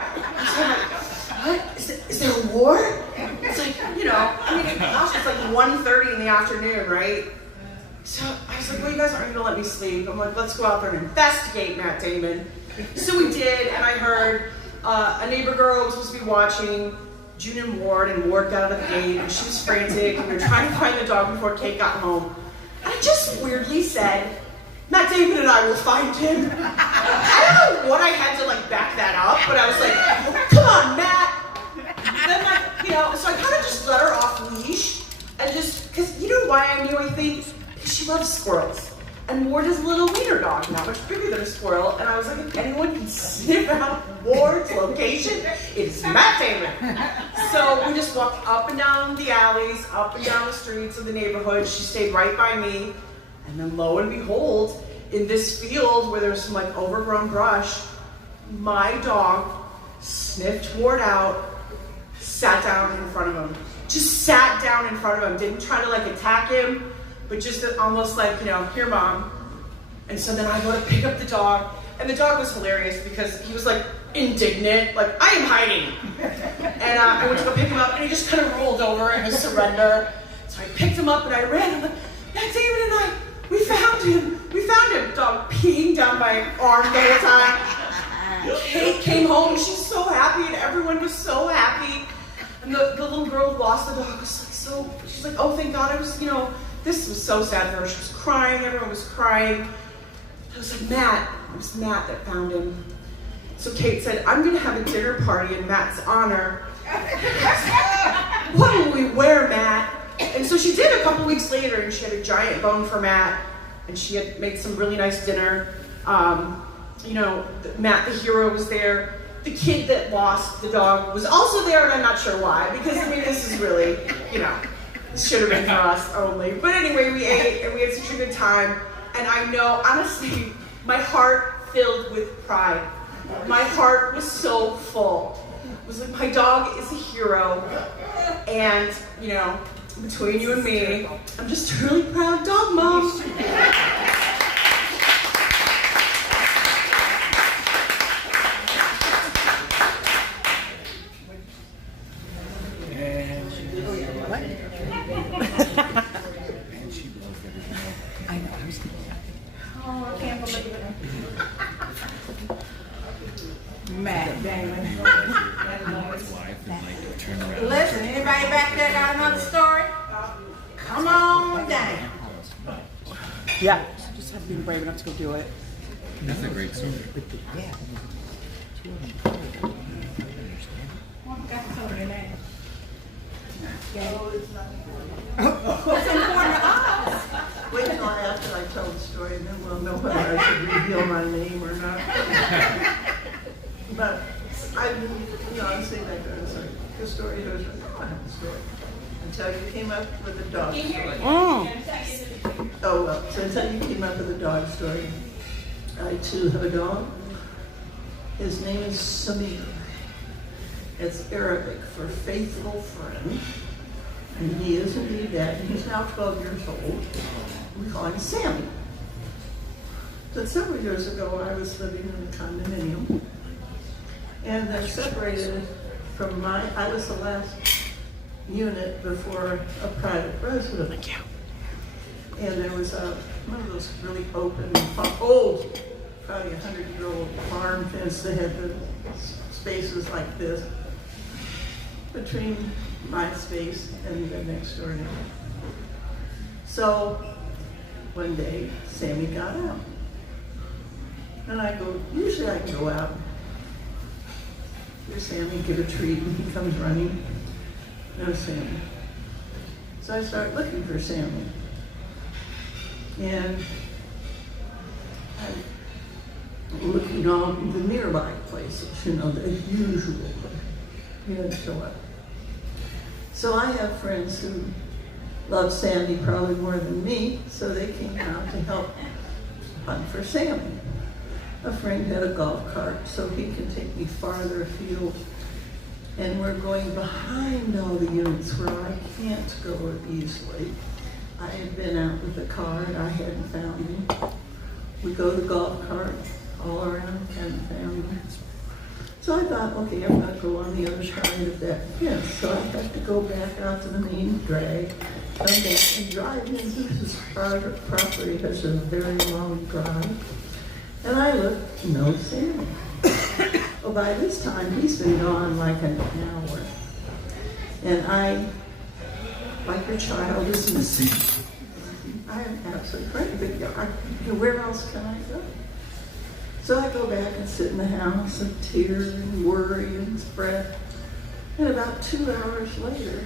So I'm like, what? Is there a war? It's like, gosh, it's like 1:30 in the afternoon, right? So I was like, well, you guys aren't going to let me sleep. I'm like, let's go out there and investigate, Matt Damon. So we did, and I heard a neighbor girl was supposed to be watching June and Ward got out of the gate, and she was frantic, and we were trying to find the dog before Kate got home. And I just weirdly said, Matt Damon and I will find him. I don't know what I had to back that up, but I was like, come on, Matt. And then so I kind of just let her off leash, and just, because you know why I knew, I think? Because she loves squirrels. And Ward is a little wiener dog, not much bigger than a squirrel. And I was like, if anyone can sniff out Ward's location, it's Matt Damon. So we just walked up and down the alleys, up and down the streets of the neighborhood. She stayed right by me. And then lo and behold, in this field where there was some overgrown brush, my dog sniffed Ward out, sat down in front of him. Just sat down in front of him. Didn't try to attack him, but just almost here, Mom. And so then I go to pick up the dog, and the dog was hilarious because he was indignant, I am hiding. And I went to go pick him up, and he just kind of rolled over in a surrender. So I picked him up and I ran. I'm like, Matt Damon and I, we found him. We found him. Dog peeing down my arm the whole time. Kate came home, and she's so happy, and everyone was so happy. And the little girl who lost the dog was she's like, oh, thank God. I was, this was so sad for her. She was crying. Everyone was crying. I was like, Matt. It was Matt that found him. So Kate said, I'm going to have a dinner party in Matt's honor. What will we wear, Matt? And so she did a couple weeks later, and she had a giant bone for Matt, and she had made some really nice dinner. Matt the hero was there. The kid that lost the dog was also there, and I'm not sure why, because this is really, this should have been for us only. But anyway, we ate, and we had such a good time. And I know, honestly, my heart filled with pride. My heart was so full. It was my dog is a hero. And, between you and me, I'm just a really proud dog mom. Matt Damon. Listen, anybody back there got another story? Come on down. Yeah. Just have to be brave enough to go do it. That's a great story. Yeah. What's important to us? Wait until after I tell the story, and then we'll know whether I should reveal my name or not. But I'm saying that the story goes, I don't have a story. Until you came up with a dog story. So until you came up with a dog story, I too have a dog. His name is Samir. It's Arabic for faithful friend. And he is indeed that. And he's now 12 years old. We call him Sammy. So several years ago, I was living in a condominium. And they're separated from I was the last unit before a private residence. And there was one of those really old probably 100-year-old farm fence that had the spaces like this between my space and the next door neighbor. So one day, Sammy got out. And I go, usually I can go out. Here's Sammy, give a treat, and he comes running. No Sammy. So I start looking for Sammy. And I'm looking all the nearby places, you know, the usual place. He didn't show up. So I have friends who love Sandy probably more than me, so they came out to help hunt for Sammy. A friend had a golf cart, so he can take me farther afield. And we're going behind all the units where I can't go easily. I had been out with the car and I hadn't found him. We go to the golf cart all around, hadn't found him. So I thought, okay, I'm gonna go on the other side of that fence. So I have to go back out to the main drag, come back and drive into his private property. It's a very long drive. And I look, no Sammy. Well, by this time, he's been gone like an hour. And I, like your child is missing. I am absolutely frantic. Where else can I go? So I go back and sit in the house and tear and worry and spread. And about 2 hours later,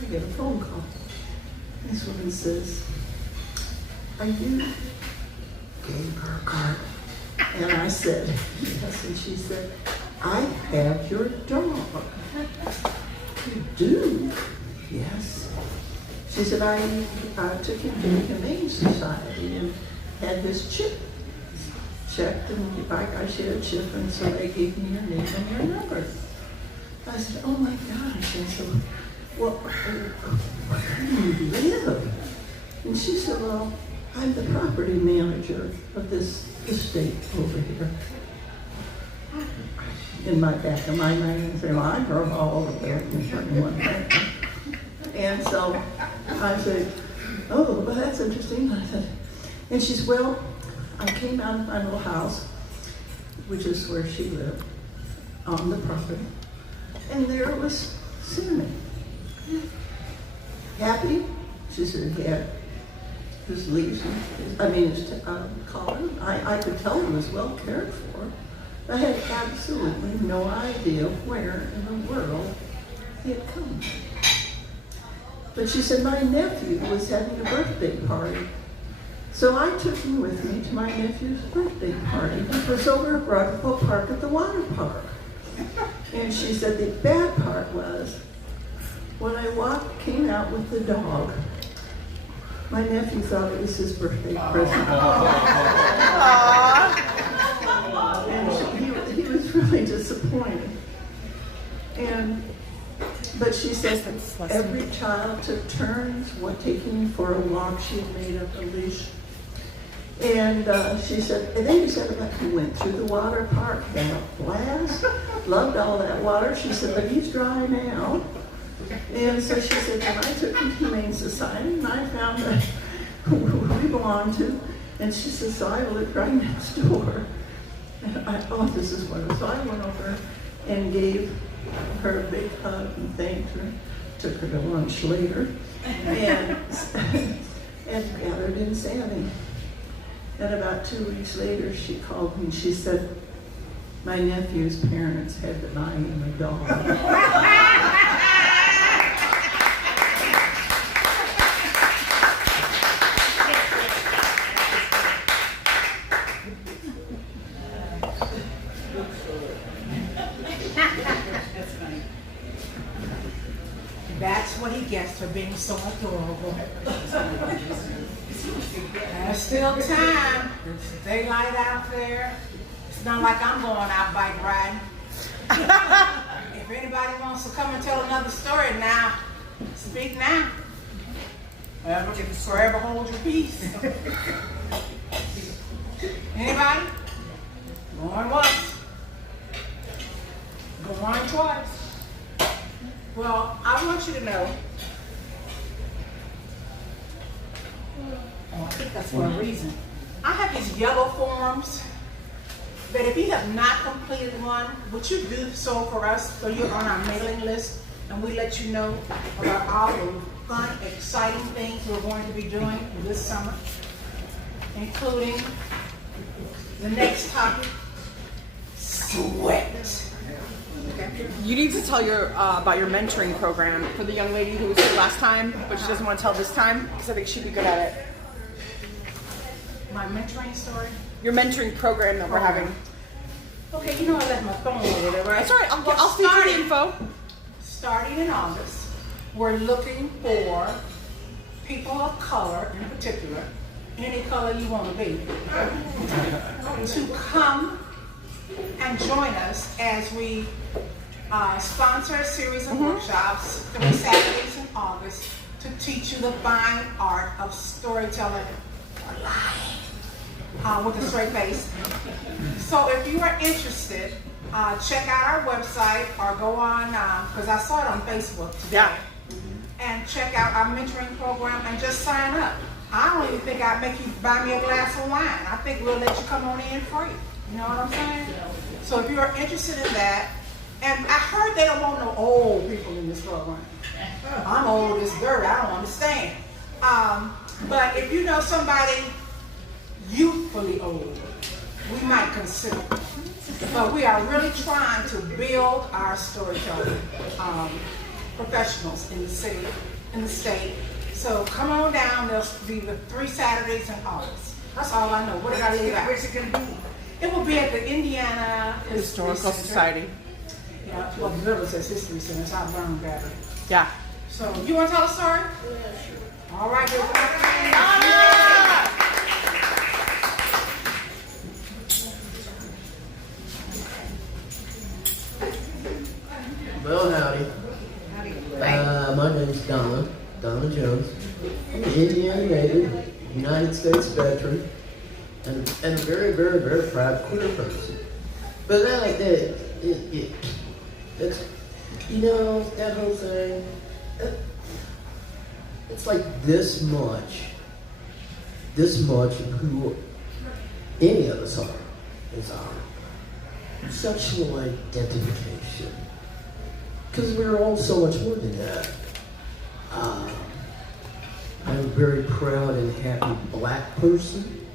I get a phone call. This woman says, "Are you gave her a card?" And I said, yes. And she said, "I have your dog." "You do?" "Yes." She said, I took him to the Humane Society and had his chip checked, and I shared a chip, and so they gave me your name and your number. I said, "Oh my gosh." And so, "Well, where do you live?" And she said, "Well, I'm the property manager of this estate over here." In my back of my mind, I said, "Well, I drove all over there in front of one thing." And so I said, "Oh, well, that's interesting." I said, and she said, "Well, I came out of my little house," which is where she lived, on the property, and there was Sammy. "Happy?" She said, "Yeah." His leaves, his collar, I could tell he was well cared for. I had absolutely no idea where in the world he had come. But she said my nephew was having a birthday party. So I took him with me to my nephew's birthday party, which was over at Rockville Park at the water park. And she said the bad part was, when I came out with the dog, my nephew thought it was his birthday present. And he was really disappointed. But she said every child took turns taking him for a walk. She had made up a leash. And she said, and then he said about he went through the water park, had a blast, loved all that water. She said, but he's dry now. And so she said, and I took him to Humane Society, and I found that who we belonged to. And she said, so I lived right next door. And this is wonderful. So I went over and gave her a big hug and thanked her. Took her to lunch later, and gathered in Sammy. And about 2 weeks later, she called me and she said, my nephew's parents had to buy him a dog. That's what he gets for being so adorable. There's still time. It's daylight out there. It's not like I'm going out bike riding. If anybody wants to come and tell another story now, speak now. Forever hold your peace. Anybody? Going once. Going twice. Well, I want you to know, I think that's for a reason. I have these yellow forms But if you have not completed one, would you do so for us so you're on our mailing list and we let you know about all the fun, exciting things we're going to be doing this summer, including the next topic, sweat. You need to tell about your mentoring program for the young lady who was here last time, but she doesn't want to tell this time because I think she'd be good at it. My mentoring story? Your mentoring program that we're having. Okay, you know I left my phone over there, right? That's all right. I'll feed you the info. Starting in August, we're looking for people of color in particular, any color you want to be, to come and join us as we sponsor a series of workshops 3 Saturdays in August to teach you the fine art of storytelling or lying with a straight face. So if you are interested, check out our website or go on, because I saw it on Facebook today. Yeah. And check out our mentoring program and just sign up. I don't even think I'd make you buy me a glass of wine. I think we'll let you come on in free. You know what I'm saying? So if you're interested in that, and I heard they don't want no old people in this program. I'm old as dirt, I don't understand. But if you know somebody youthfully old, we might consider it. But we are really trying to build our storytelling professionals in the city, in the state. So come on down, there'll be the 3 Saturdays in August. That's all I know. What did I leave out? Where's it going to be? It will be at the Indiana Historical Society. Yeah, well, the river says History Center, it's out Brown Valley. Yeah. So, you want to tell a story? Yeah, sure. All right, Well, howdy. My name's Donna Jones. I'm an Indiana native, United States veteran, and a very, very, very proud queer person. But not like that. It's, you know, that whole thing, it's like this much of who any of us are is our sexual identification. Because we're all so much more than that. I'm a very proud and happy black person.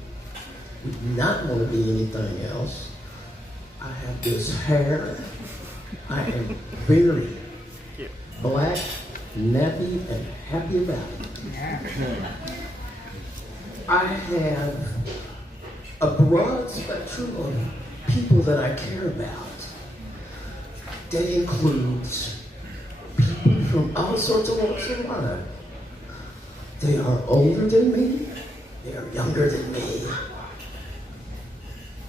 Would not want to be anything else. I have this hair. I am very black, nappy, and happy about it. I have a broad spectrum of people that I care about. That includes people from all sorts of walks of life. They are older than me. They are younger than me.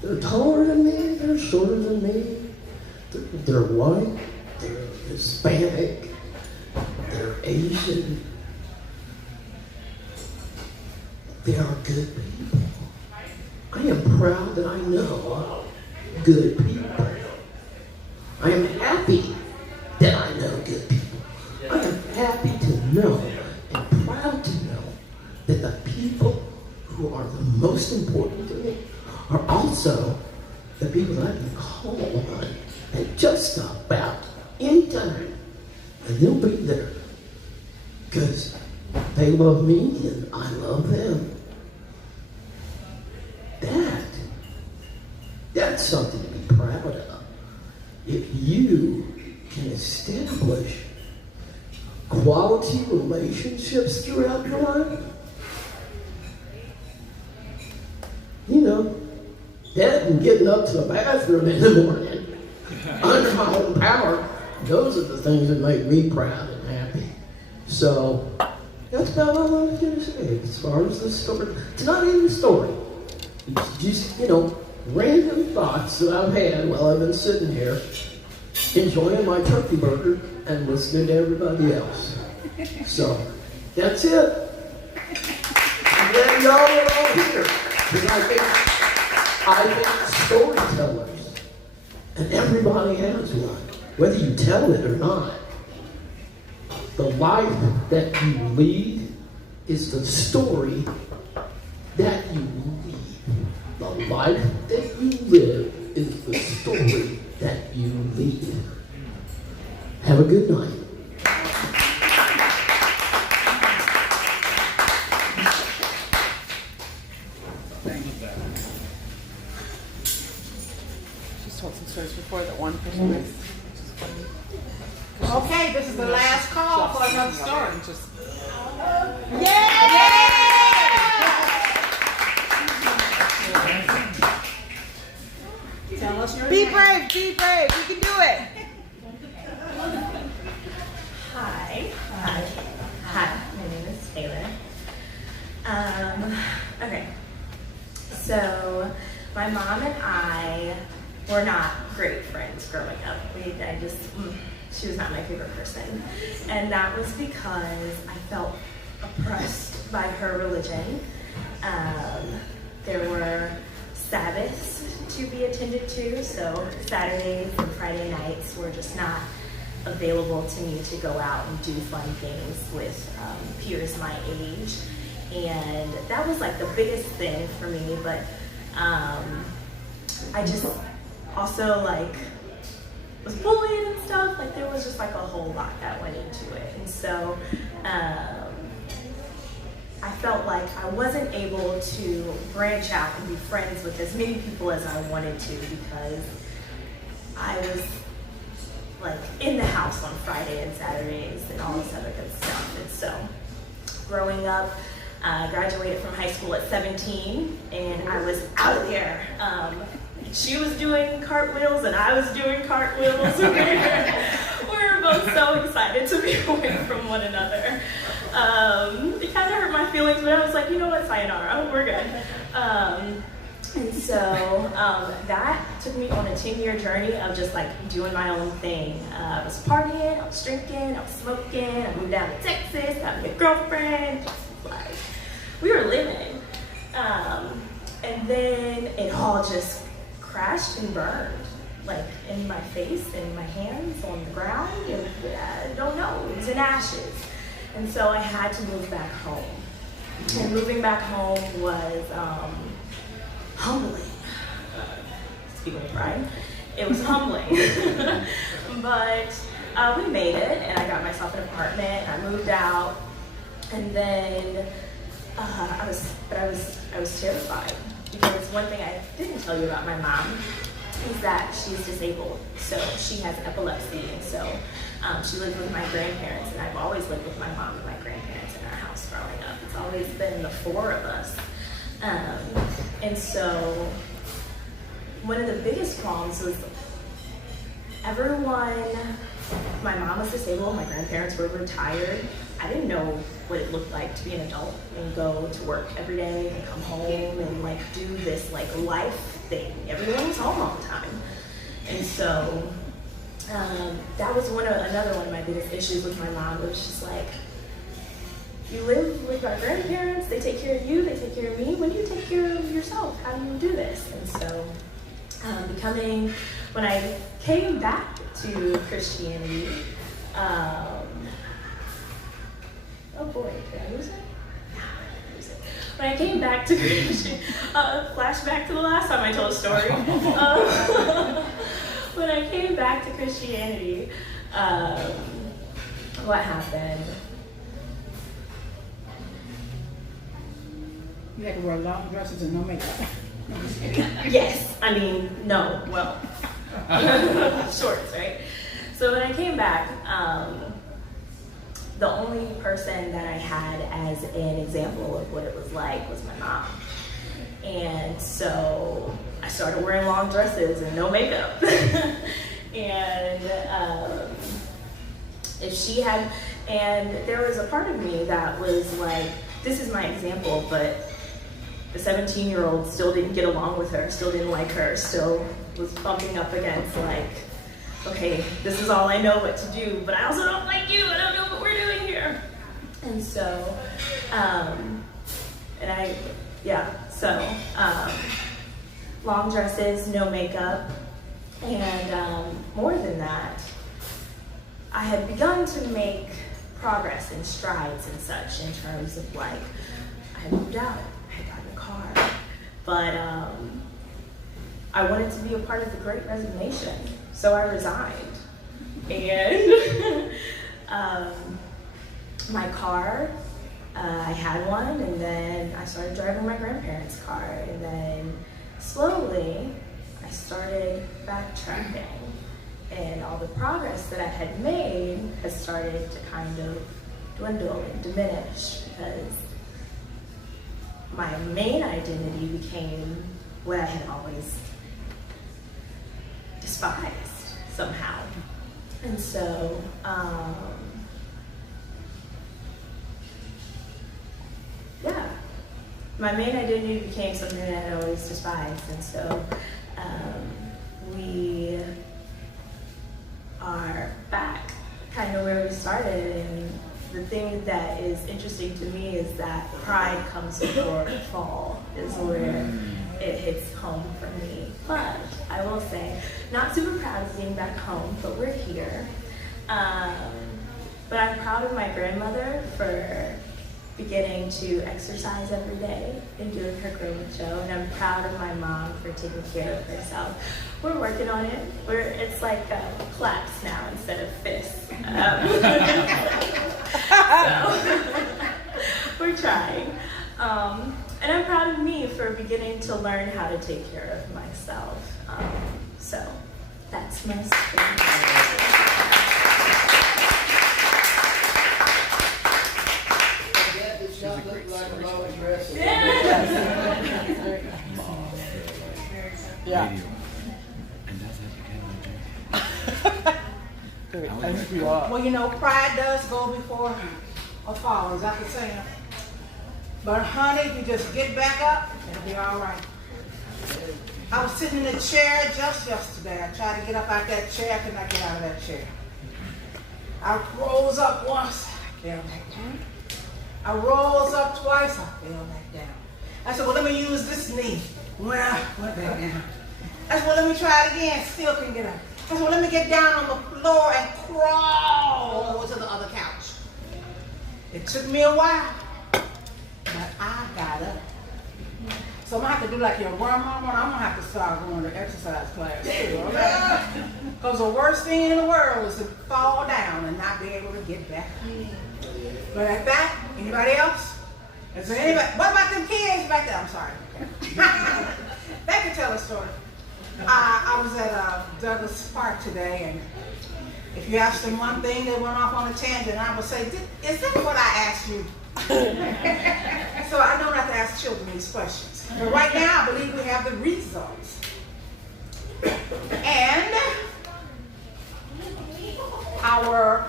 They're taller than me. They're shorter than me. They're white. They're Hispanic. They're Asian. They are good people. I am proud that I know good people. I am happy that I know good people. I am happy to know and proud to know that the people who are the most important to me are also the people that I can call on at just about any time. And they'll be there because they love me and I love them. That's something to be proud of. If you can establish quality relationships throughout your life, you know, that and getting up to the bathroom in the morning under my own power, those are the things that make me proud and happy. So that's about all I was going to say as far as the story. It's not even a story. It's just, you know, random thoughts that I've had while I've been sitting here enjoying my turkey burger and listening to everybody else. So that's it. I'm glad y'all are all here because I think storytellers, and everybody has one, whether you tell it or not. The life that you lead is the story that you lead. The life that you live is the story that you lead. Have a good night. She's told some stories before that one person is. Okay, this is the last call for another story. Tell us your Be name. brave, be brave, you can do it. Hi. Hi. My name is Taylor. Okay. So, my mom and I were not great friends growing up. She was not my favorite person. And that was because I felt oppressed by her religion. There were Sabbaths to be attended to, so Saturdays and Friday nights were just not available to me to go out and do fun things with peers my age. And that was like the biggest thing for me, but I just also like was bullied and stuff. Like there was just like a whole lot that went into it. And so I felt like I wasn't able to branch out and be friends with as many people as I wanted to because I was like in the house on Friday and Saturdays and all this other good stuff. And so growing up, I graduated from high school at 17 and I was out of there. She was doing cartwheels and I was doing cartwheels. We were both so excited to be away from one another. It kind of hurt my feelings, but I was like, you know what, sayonara, we're good. And so that took me on a 10-year journey of just like doing my own thing. I was partying, I was drinking, I was smoking, I moved down to Texas, got me a girlfriend, just like, we were living. And then it all just crashed and burned, like in my face, in my hands, on the ground, and I don't know, it was in ashes. And so I had to move back home. And moving back home was humbling. Speaking of pride, it was humbling. But we made it, and I got myself an apartment, and I moved out, and then I was terrified. Because one thing I didn't tell you about my mom is that she's disabled. So she has epilepsy, and so she lives with my grandparents, and I've always lived with my mom and my grandparents in our house growing up. It's always been the four of us. And so one of the biggest problems was my mom was disabled, my grandparents were retired. I didn't know what it looked like to be an adult and go to work every day and come home and like do this like life thing. Everyone was home all the time. And so that was another one of my biggest issues with my mom. It was just like, you live with our grandparents, they take care of you, they take care of me. When do you take care of yourself? How do you do this? And so when I came back to Christianity, oh boy, did I lose it? Yeah, I lose it. When I came back to Christianity, flashback to the last time I told a story. When I came back to Christianity, what happened? You had to wear long dresses and no makeup. Yes, I mean, no, well, shorts, right? So when I came back, the only person that I had as an example of what it was like was my mom. And so I started wearing long dresses and no makeup. And there was a part of me that was like, this is my example, but the 17-year-old still didn't get along with her, still didn't like her, still was bumping up against like, okay, this is all I know what to do, but I also don't like you, I don't know what we're doing here. And so, long dresses, no makeup, and more than that, I had begun to make progress and strides and such in terms of like, I had moved out, I had gotten a car, but I wanted to be a part of the Great Resignation, so I resigned. And my car, I had one, and then I started driving my grandparents' car, and then slowly I started backtracking, and all the progress that I had made has started to kind of dwindle and diminish because my main identity became what I had always despised somehow. And so, yeah, my main identity became something that I had always despised. And so we are back kind of where we started. And the thing that is interesting to me is that pride comes before fall is where it hits home for me. But I will say, not super proud of being back home, but we're here. But I'm proud of my grandmother for beginning to exercise every day and doing her growing show. And I'm proud of my mom for taking care of herself. We're working on it. It's like claps now instead of fists. So, we're trying. And I'm proud of me for beginning to learn how to take care of myself. So that's my story. Yeah. Well, you know, pride does go before a fall, is that the saying? But honey, if you just get back up, it'll be all right. I was sitting in a chair just yesterday. I tried to get up out that chair, I could not get out of that chair. I rose up once, I fell back down. I rose up twice, I fell back down. I said, well, let me use this knee. Well, I went back down. I said, well, let me try it again, still couldn't get up. I said, well, let me get down on the floor and crawl over to the other couch. It took me a while, but I got up. So I'm gonna have to do like your grandma, I'm gonna have to start going to exercise class. Because the worst thing in the world is to fall down and not be able to get back up. But at that, anybody else? Is there anybody? What about them kids back there? I'm sorry. They can tell a story. I was at Douglas Park today, and if you asked them one thing, they went off on a tangent. I would say, is that what I asked you? So I don't have to ask children these questions. But right now, I believe we have the results. And our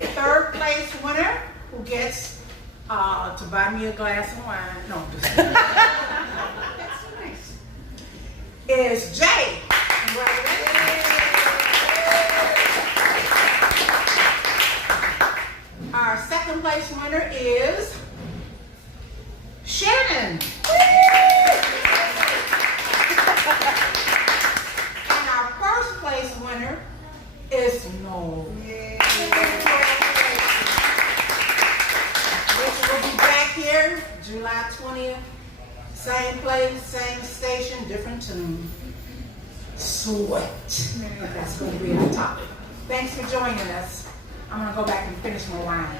third place winner, who gets to buy me a glass of wine, no, just that's so nice, is Jay. Congratulations. Our second place winner is Shannon. And our first place winner is Noel. We'll be back here July 20th. Same place, same station, different tune. Sweat. That's going to be our topic. Thanks for joining us. I'm going to go back and finish my wine.